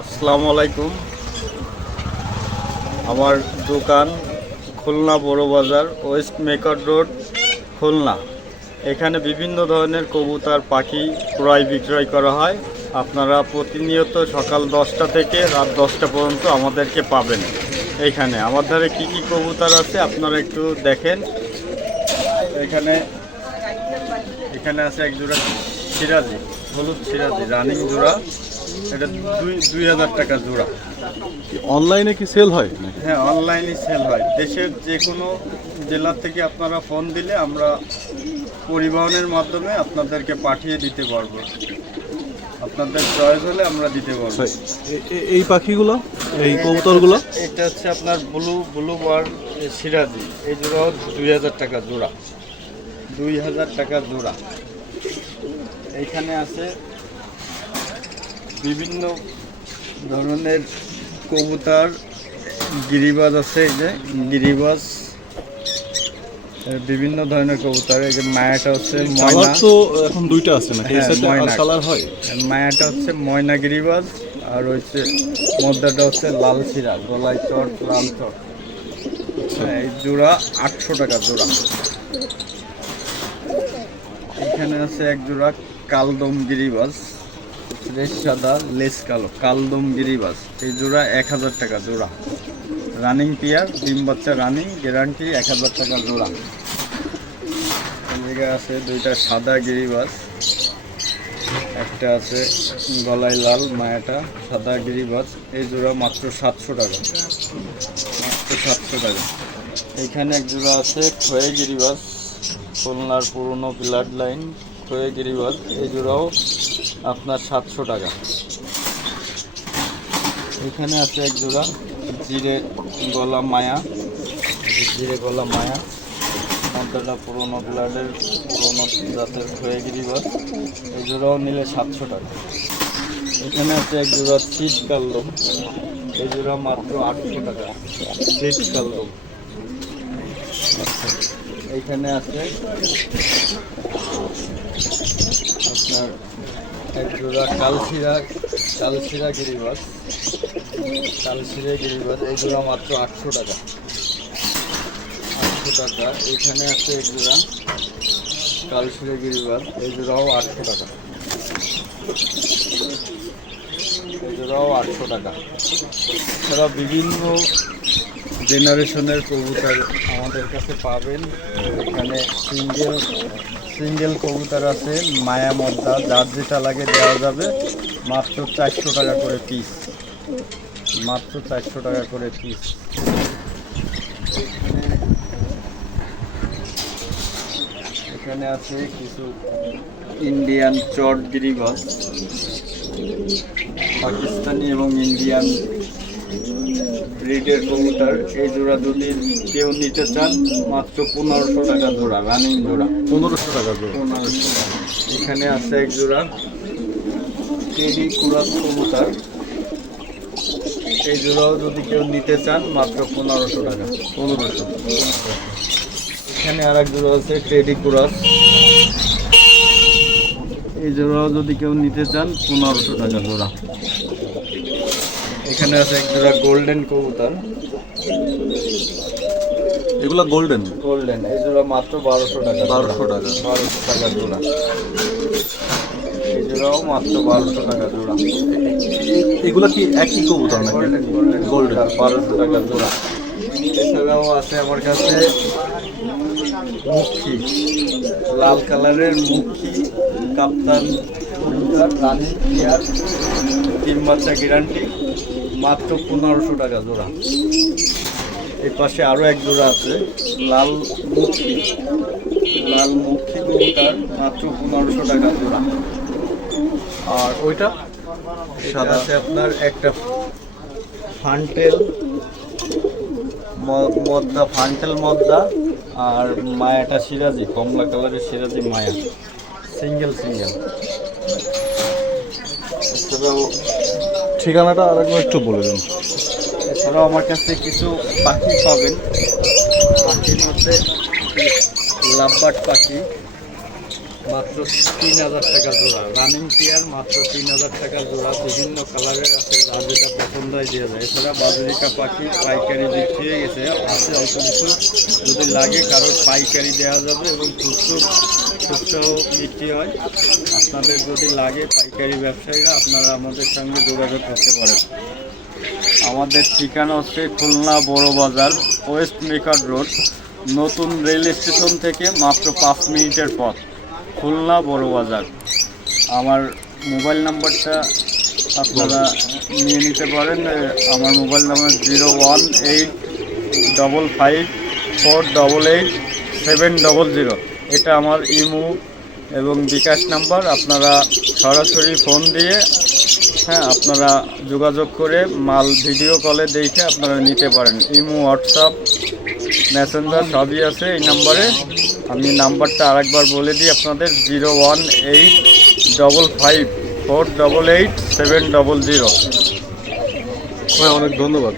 আসসালামু আলাইকুম। আমার দোকান খুলনা বড় বাজার, ওয়েস্ট মেকার রোড, খুলনা। এখানে বিভিন্ন ধরনের কবুতর, পাখি ক্রয় বিক্রয় করা হয়। আপনারা প্রতিনিয়ত সকাল দশটা থেকে রাত দশটা পর্যন্ত আমাদেরকে পাবেন এখানে। আমার ধারে কী কী কবুতর আছে আপনারা একটু দেখেন। এখানে এখানে আছে এক জোড়া সিরাজি, হলুদ সিরাজি, রানিং জোড়া। এটা দুই দুই হাজার টাকা জোড়া। অনলাইনে কি সেল হয় হ্যাঁ অনলাইনে সেল হয়। দেশের যে কোনো জেলা থেকে আপনারা ফোন দিলে আমরা পরিবহনের মাধ্যমে আপনাদেরকে পাঠিয়ে দিতে পারব। আপনাদের চয়েস হলে আমরা দিতে পারব। এই পাখিগুলো এই কবুতরগুলো? এটা হচ্ছে আপনার ব্লু ব্লু বার সিরাজি। এই জোড়াও দুই হাজার টাকা জোড়া। দুই হাজার টাকা জোড়া। এইখানে আছে বিভিন্ন ধরনের কবুতার গিরিবাজ আছে এই যে গিরিবাজ। বিভিন্ন ধরনের কবুতর এই যে মায়াটা হচ্ছে ময়না। তো এখন দুইটা আছে হ্যাঁ, ময়না। কালার হয়? মায়াটা হচ্ছে ময়না গিরিবাজ আর হচ্ছে মদ্দাটা হচ্ছে লাল শিরা গলায় চট লাল চট। হ্যাঁ, এই জোড়া আটশো টাকা জোড়া। এখানে আছে এক জোড়া কালদম গিরিবাজ। রেড সাদা, লেস কালো কালদম গিরিবাজ এই জোড়া এক হাজার টাকা জোড়া। রানিং পিয়ার, ডিম বাচ্চা রানিং, গ্যারান্টি এক হাজার টাকা জোড়া। জায়গায় আছে দুইটা সাদা গিরিবাজ একটা আছে গলায় লাল মায়াটা, সাদা গিরিবাজ এই জোড়া মাত্র সাতশো টাকা। মাত্র সাতশো টাকা। এইখানে এক জোড়া আছে খয়ে গিরিবাজ খুলনার পুরনো ব্লাড লাইন, খয়ে গিরিবাজ এই জোড়াও আপনার সাতশো টাকা। এখানে আছে এক জোড়া জিরে গলা মায়া। জিরে গলা মায়া। মধ্যটা পুরোনো ব্লাডের, পুরনো জাতের খয়ে গিরিবাজ এই জোড়াও নিলে সাতশো টাকা। এখানে আছে এক জোড়া ছিট কাল্লম এই জোড়া মাত্র আটশো টাকা। ছিট কাল্লম এখানে আছে আপনার এক জোড়া কালশিরা কালশিরা গিরিবাজ কালশিরা গিরিবাজ এই জোড়া মাত্র আটশো টাকা। আটশো টাকা। এখানে আছে এক জোড়া কালশিরা গিরিবাজ এই জোড়াও আটশো টাকা। এই জোড়াও আটশো টাকা। এছাড়া বিভিন্ন জেনারেশনের কবুতর আমাদের কাছে পাবেন। এখানে সিঙ্গেল সিঙ্গেল কবুতর আছে, মায়া মদ্দা, যার যেটা লাগে দেওয়া যাবে, মাত্র চারশো টাকা করে পিস মাত্র চারশো টাকা করে পিস এখানে আছে কিছু ইন্ডিয়ান চট গিরিবাস পাকিস্তানি এবং ইন্ডিয়ান ব্রিডের কবুতর এই জোড়া যদি কেউ নিতে চান মাত্র পনেরোশো টাকা জোড়া রানিং জোড়া। পনেরোশো টাকা করে পনেরোশো এখানে আছে এক জোড়া টেডি কুরাস কবুতর। এই জোড়াও যদি কেউ নিতে চান মাত্র পনেরোশো টাকা। পনেরোশো। এখানে আর এক জোড়া আছে টেডি কুরাস এই জোড়াও যদি কেউ নিতে চান পনেরোশো টাকা জোড়া। এখানে আছে এক জোড়া গোল্ডেন কবুতর। এগুলো গোল্ডেন গোল্ডেন এই জোড়া মাত্র বারোশো টাকা। বারোশো টাকা। বারোশো টাকা জোড়া। এই জোড়াও মাত্র বারোশো টাকা জোড়া। এগুলা কি একই কবুতর নাকি? Golden golden Golden. বারোশো টাকা জোড়া। এছাড়াও আছে আমার কাছে মুখী। লাল কালারের মুখী কাপ্তান রানী তিন বাচ্চা গ্যারান্টি মাত্র পনেরোশো টাকা জোড়া। এর পাশে আরও এক জোড়া আছে, লাল মুখী। লাল মুখী কবুতর মাত্র পনেরোশো টাকা জোড়া। আর ওইটা সাদা আছে আপনার একটা ফান্টেল মদ্দা ফান্টেল মদ্দা আর মায়াটা সিরাজি, কমলা কালারের সিরাজি মায়া। Single single. ঠিকানাটা আরেকবার একটু বলে দেন। এছাড়াও আমার কাছে কিছু পাখি পাবেন। পাখির মধ্যে লাভবাট পাখি, মাত্র তিন হাজার টাকা জোড়া। রানিং পেয়ার মাত্র তিন হাজার টাকা জোড়া। বিভিন্ন কালারের আছে আর যেটা পছন্দ হয় দিয়ে যায়। এছাড়া বাজরিকা পাখি পাইকারি হয়ে গেছে। আছে অল্প কিছু যদি লাগে, কারোর পাইকারি দেওয়া যাবে এবং খুচরো খুচরো বিক্রি হয়। আপনাদের যদি লাগে পাইকারি ব্যবসায়ীরা, আপনারা আমাদের সঙ্গে যোগাযোগ করতে পারেন। আমাদের ঠিকানা হচ্ছে Khulna Boro Bazar, West Maker road, নতুন রেল স্টেশন থেকে মাত্র পাঁচ মিনিটের পথ, খুলনা বড় বাজার। আমার মোবাইল নাম্বারটা আপনারা নিয়ে নিতে পারেন আমার mobile number zero one eight double five four double eight seven double zero. এটা আমার ইমো এবং বিকাশ নাম্বার। আপনারা সরাসরি ফোন দিয়ে হ্যাঁ আপনারা যোগাযোগ করে মাল ভিডিও কলে দেখে আপনারা নিতে পারেন। ইমো হোয়াটসঅ্যাপ মেসেঞ্জার সবই আছে এই নাম্বারে। আমি নাম্বারটা আরেকবার বলে দিই আপনাদের zero one eight double five four double eight seven double zero. হ্যাঁ অনেক ধন্যবাদ।